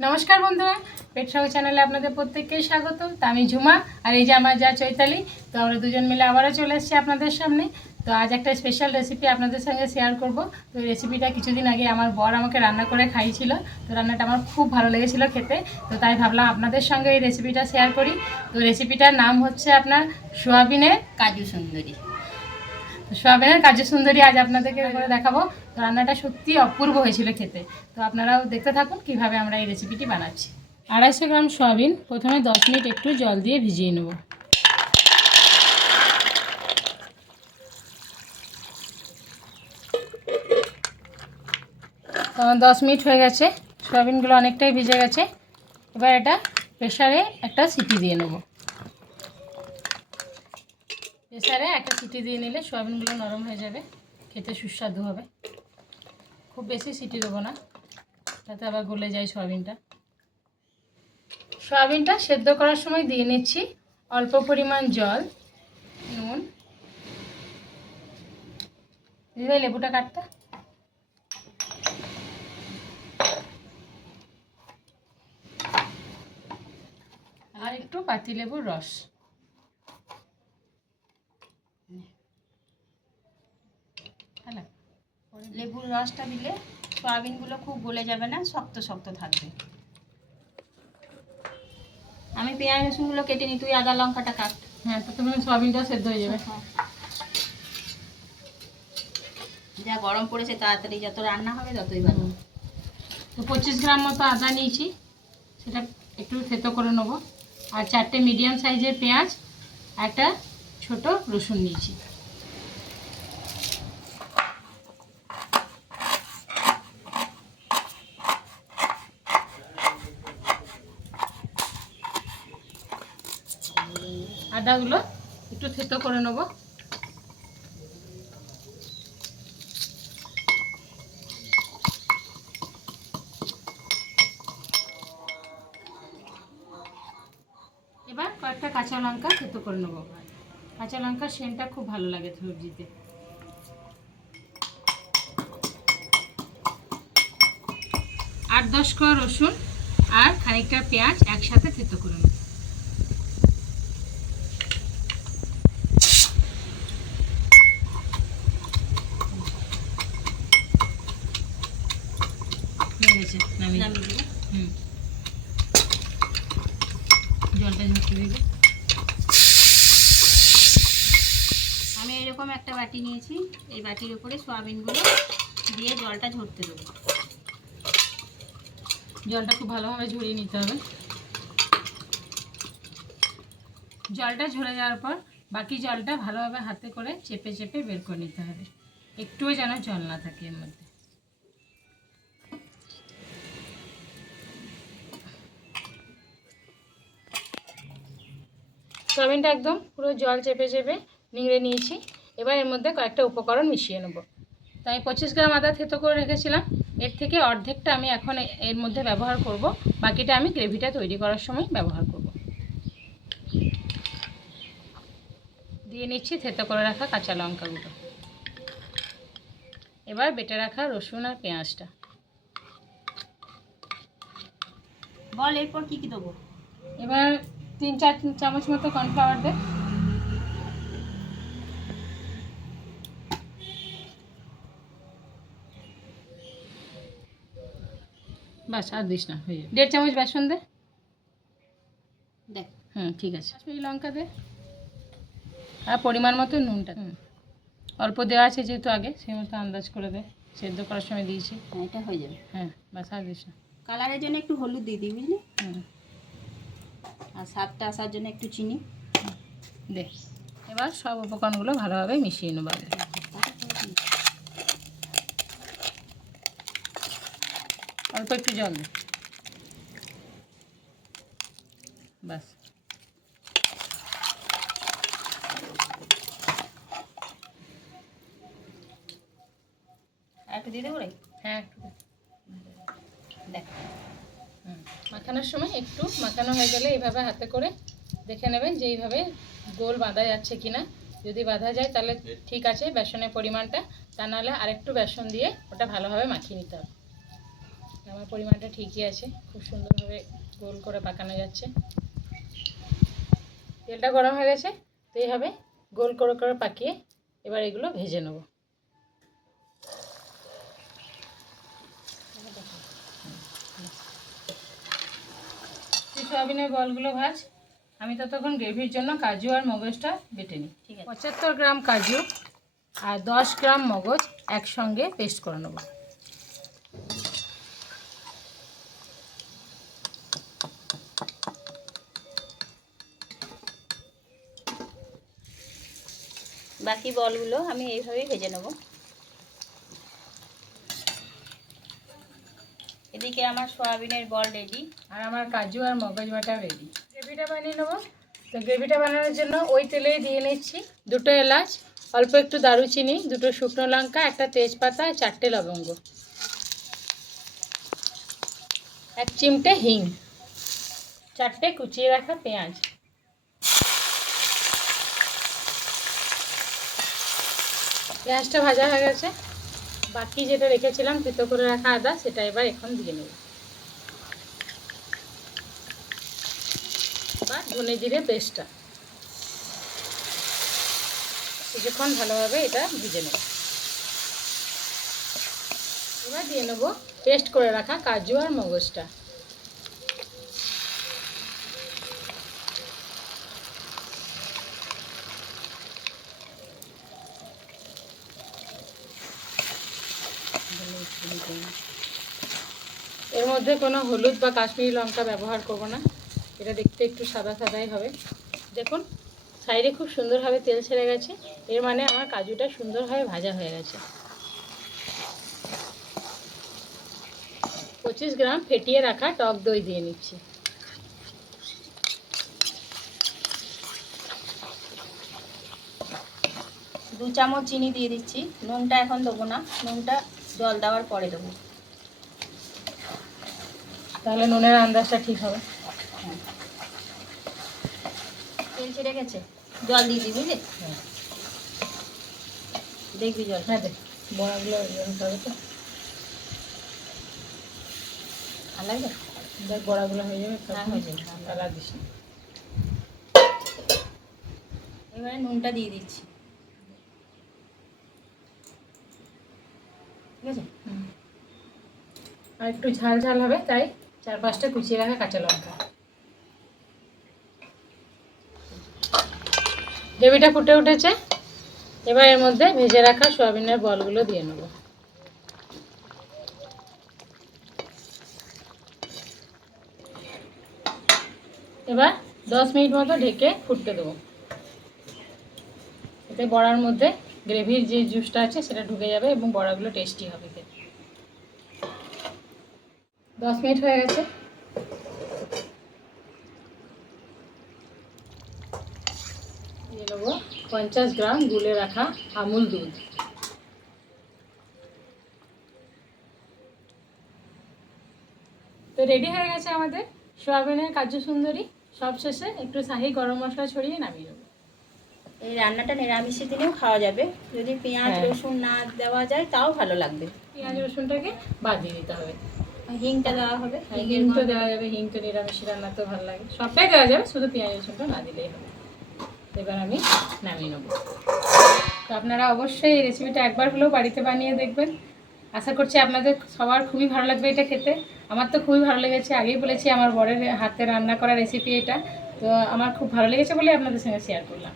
নমস্কার বন্ধুরা পেট চ্যানেলে আপনাদের প্রত্যেককে স্বাগত। তা আমি ঝুমা আর এই যে আমার যা চৈতালি, তো আমরা দুজন মিলে আবারও চলে এসেছি আপনাদের সামনে। তো আজ একটা স্পেশাল রেসিপি আপনাদের সঙ্গে শেয়ার করব। তো রেসিপিটা কিছুদিন আগে আমার বর আমাকে রান্না করে খাইয়েছিল। তো রান্নাটা আমার খুব ভালো লেগেছিল খেতে। তো তাই ভাবলাম আপনাদের সঙ্গে এই রেসিপিটা শেয়ার করি। তো রেসিপিটার নাম হচ্ছে আপনার সোয়াবিনের কাজু সুন্দরী। সোয়াবিনের কাজু সুন্দরী আজ আপনাদেরকে করে দেখাবো। তো রান্নাটা সত্যি অপূর্ব হয়েছিল খেতে। তো আপনারাও দেখতে থাকুন কীভাবে আমরা এই রেসিপিটি বানাচ্ছি। আড়াইশো গ্রাম সয়াবিন, প্রথমে দশ মিনিট একটু জল দিয়ে ভিজিয়ে নেব। দশ মিনিট হয়ে গেছে, সয়াবিনগুলো অনেকটাই ভিজে গেছে। এবার এটা প্রেশারে একটা সিটি দিয়ে নেব। প্রেশারে একটা সিটি দিয়ে নিলে সয়াবিনগুলো নরম হয়ে যাবে, খেতে সুস্বাদু হবে। খুব বেশি সিটি দেবো না যাতে আবার গলে যায় সয়াবিনটা। সয়াবিনটা সেদ্ধ করার সময় দিয়ে নিচ্ছি অল্প পরিমাণ জল, নুন। দিদি লেবুটা কাটতে। আর একটু পাতিলেবুর রস। লেবুর রসটা দিলে সয়াবিনগুলো খুব গলে যাবে না শক্ত শক্ত থাকবে। আমি পেঁয়াজ রসুনগুলো কেটে নি তুই আদা লঙ্কাটা কাট। হ্যাঁ তো তুমি সয়াবিনটা সেদ্ধ হয়ে যাবে। যা গরম পড়েছে তাড়াতাড়ি যত রান্না হবে ততই ভালো। তো পঁচিশ গ্রাম মতো আদা নিয়েছি সেটা একটু থেতো করে নেব। আর চারটে মিডিয়াম সাইজের পেঁয়াজ একটা ছোট রসুন নিয়েছি। আদাগুলো একটু থেতো করে নেব। এবার কয়েকটা কাঁচা লঙ্কা থেতো করে নেব। কাঁচা লঙ্কার সেন্টটা খুব ভালো লাগে সবজিতে। আট দশ কোয়া রসুন আর খানিকটা পেঁয়াজ একসাথে থেতো করে নেব। জলটা ঝরতে দিবে। আমি এরকম একটা বাটি নিয়েছি। এই বাটির উপরে সোয়াবিনগুলো দিয়ে জলটা ঝরতে দেবো। জলটা খুব ভালোভাবে ঝরিয়ে নিতে হবে। জলটা ঝরে যাওয়ার পর বাকি জলটা ভালোভাবে হাতে করে চেপে চেপে বের করে নিতে হবে। একটুও যেন জল না থাকে এর মধ্যে। সোয়াবিনটা একদম পুরো জল চেপে চেপে নিংড়ে নিয়েছি। এবার এর মধ্যে কয়েকটা উপকরণ মিশিয়ে নেব। তাই পঁচিশ গ্রাম আদা থেতো করে রেখেছিলাম। এর থেকে অর্ধেকটা আমি এখন এর মধ্যে ব্যবহার করব। বাকিটা আমি গ্রেভিটা তৈরি করার সময় ব্যবহার করব। দিয়ে নিচ্ছি থেতো করে রাখা কাঁচা লঙ্কাগুলো। এবার বেটে রাখা রসুন আর পেঁয়াজটা। বল এরপর কি কি দেবো? এবার তিন চার চামচ মতো cornflour they bus R this না হয়ে দেড় চামচ বেসন দে। দেখ। হুম ঠিক আছে। কাশ্মীরি লঙ্কা দে। আর পরিমাণ মতো নুনটা হুম। অল্প দেওয়া আছে যেহেতু আগে সেই মতো আন্দাজ করে দে। সেদ্ধ করার সময় দিয়েছি। হ্যাঁ এটা হয়ে যাবে। হ্যাঁ বাস আর দিস না। কালারের জন্য একটু হলুদ দিয়ে দিই বুঝলি? হুম। আর স্বাদটা আসার জন্য একটু চিনি। দে। এবার সব উপকরণগুলো ভালোভাবে মিশিয়ে নেব আগে। অল্প একটু জল দে একটু দিয়ে দেবো রে? হ্যাঁ একটু দেখ। মাখানোর সময় একটু মাখানো হয়ে গেলে এইভাবে হাতে করে দেখে নেবেন যে এইভাবে গোল বাঁধা যাচ্ছে কিনা। যদি বাঁধা যায় তাহলে ঠিক আছে বেসনের পরিমাণটা। তা নাহলে আরেকটু বেসন দিয়ে ওটা ভালোভাবে মাখিয়ে নিতে হবে। আমার পরিমাণটা ঠিকই আছে। খুব সুন্দরভাবে গোল করে পাকানো যাচ্ছে। তেলটা গরম হয়ে গেছে তো এইভাবে গোল করে করে পাকিয়ে এবার এগুলো ভেজে নেব। সয়াবিনের বলগুলো ভাজ। আমি ততক্ষণ গ্রেভির জন্য কাজু আর মগজটা বেটে নিই। ঠিক আছে। পঁচাত্তর গ্রাম কাজু আর দশ গ্রাম মগজ একসঙ্গে পেস্ট করে নেব। বাকি বলগুলো আমি এইভাবেই ভেজে নেব। এদিকে আমার সয়াবিনের বল রেডি আর আমার কাজু আর মগজ বাটা রেডি গ্রেভিটা বানিয়ে নেব। তো গ্রেভিটা বানানোর জন্য ওই তেলেই দিয়ে নিচ্ছি দুটো এলাচ, অল্প একটু দারুচিনি, দুটো শুকনো লঙ্কা, একটা তেজপাতা, চারটে লবঙ্গ। এক চিমটে হিং। চারটে কুচিয়ে রাখা পেঁয়াজ। পেঁয়াজটা ভাজা হয়ে গেছে। বাকি যেটা রেখেছিলাম থেতো করে রাখা আদা, সেটা এবার এখন দিয়ে নেব। বা ধনে জিরে পেস্টটা। কিছুক্ষণ ভালোভাবে এটা ভিজে নেব। এবার দিয়ে নেব, পেস্ট করে রাখা কাজু আর মগজটা এর মধ্যে কোনো হলুদ বা কাশ্মীরি লঙ্কা ব্যবহার করব না। এটা দেখতে একটু সাদা সাদাই হবে। দেখুন, সাইডে খুব সুন্দরভাবে তেল ছেড়ে গেছে। এর মানে আমার কাজুটা সুন্দরভাবে ভাজা হয়ে গেছে। পঁচিশ গ্রাম ফেটিয়ে রাখা টক দই দিয়ে নিচ্ছি। দু চামচ চিনি দিয়ে দিচ্ছি। নুনটা এখন দেবো না। নুনটা জল দেওয়ার পরে দেবো। তাহলে নুনের আন্দাজটা ঠিক হবে। তেল ছেড়ে গেছে? জল দিয়ে দিবি বুঝলি দেখবি জল। হ্যাঁ দেখ। বড়াগুলো হবে তো। ভালো লাগবে দেখ বড়াগুলো হয়ে যাবে হ্যাঁ, হয়ে যাবে। কালার দিস এবারে নুনটা দিয়ে দিচ্ছি। ঠিক আছে। আর একটু ঝাল ঝাল হবে তাই? চার পাঁচটা কুচিয়ে রাখা কাঁচা লঙ্কা। গ্রেভিটা ফুটে উঠেছে। এবার এর মধ্যে ভেজে রাখা সোয়াবিনের বলগুলো দিয়ে নেব। এবার দশ মিনিট মতো ঢেকে ফুটতে দেবো। এতে বড়ার মধ্যে গ্রেভির যে জুসটা আছে সেটা ঢুকে যাবে এবং বড়াগুলো টেস্টি হবে খেতে। দশ মিনিট হয়ে গেছে। দিয়ে নেব পঞ্চাশ গ্রাম গুলে রাখা আমুল দুধ। তো রেডি হয়ে গেছে আমাদের। সোয়াবিনের কাজু সুন্দরী। সব শেষে একটু শাহি গরম মশলা ছড়িয়ে নামিয়ে দেবো এই রান্নাটা নিরামিষের দিনেও খাওয়া যাবে। যদি পেঁয়াজ হ্যাঁ। রসুন না দেওয়া যায় তাও ভালো লাগবে। পেঁয়াজ রসুনটাকে বাদ দিয়ে দিতে হবে। হিংটা দেওয়া হবে আর হিংয়ের হিং তো গন্ধ- দেওয়া যাবে হিং তো নিরামিষ রান্না তো ভালো লাগে। সবটাই দেওয়া যাবে শুধু পেঁয়াজ রসুনটা না দিলেই হবে। এবার আমি নামিয়ে নেব। তো আপনারা অবশ্যই এই রেসিপিটা একবার হলেও বাড়িতে বানিয়ে দেখবেন। আশা করছি আপনাদের সবার খুবই ভালো লাগবে এটা খেতে। আমার তো খুবই ভালো লেগেছে আগেই বলেছি আমার বরের হাতে রান্না করা রেসিপি এটা। তো আমার খুব ভালো লেগেছে বলে আপনাদের সঙ্গে শেয়ার করলাম।